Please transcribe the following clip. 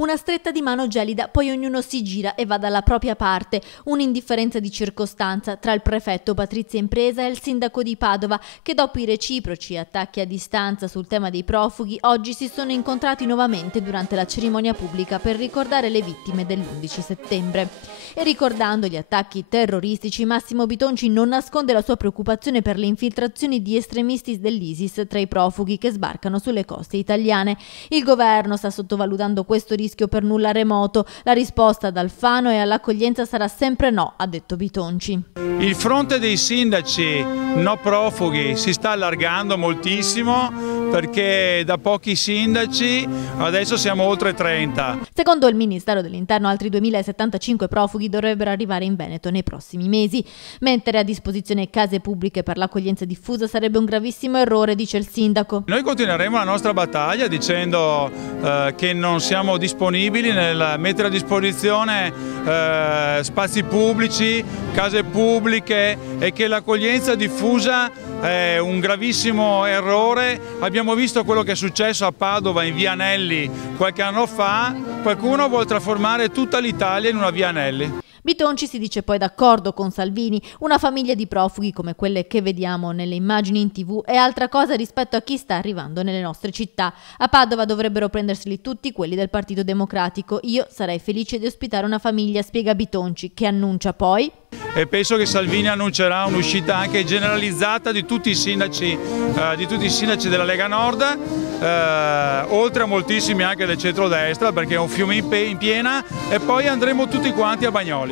Una stretta di mano gelida, poi ognuno si gira e va dalla propria parte. Un'indifferenza di circostanza tra il prefetto Patrizia Impresa e il sindaco di Padova, che dopo i reciproci attacchi a distanza sul tema dei profughi, oggi si sono incontrati nuovamente durante la cerimonia pubblica per ricordare le vittime dell'11 settembre. E ricordando gli attacchi terroristici, Massimo Bitonci non nasconde la sua preoccupazione per le infiltrazioni di estremisti dell'ISIS tra i profughi che sbarcano sulle coste italiane. Il governo sta sottovalutando questo rischio per nulla remoto. La risposta ad Alfano e all'accoglienza sarà sempre no, ha detto Bitonci. Il fronte dei sindaci no profughi si sta allargando moltissimo perché da pochi sindaci adesso siamo oltre 30. Secondo il Ministero dell'Interno altri 2075 profughi dovrebbero arrivare in Veneto nei prossimi mesi. Mettere a disposizione case pubbliche per l'accoglienza diffusa sarebbe un gravissimo errore, dice il sindaco. Noi continueremo la nostra battaglia dicendo che non siamo disponibili nel mettere a disposizione spazi pubblici, case pubbliche e che l'accoglienza diffusa è un gravissimo errore. Abbiamo visto quello che è successo a Padova in via Anelli qualche anno fa. Qualcuno vuole trasformare tutta l'Italia in una via Anelli. Bitonci si dice poi d'accordo con Salvini. Una famiglia di profughi come quelle che vediamo nelle immagini in TV è altra cosa rispetto a chi sta arrivando nelle nostre città. A Padova dovrebbero prenderseli tutti quelli del Partito Democratico. Io sarei felice di ospitare una famiglia, spiega Bitonci, che annuncia poi. E penso che Salvini annuncerà un'uscita anche generalizzata di tutti i sindaci della Lega Nord, oltre a moltissimi anche del centrodestra, perché è un fiume in piena, e poi andremo tutti quanti a Bagnoli.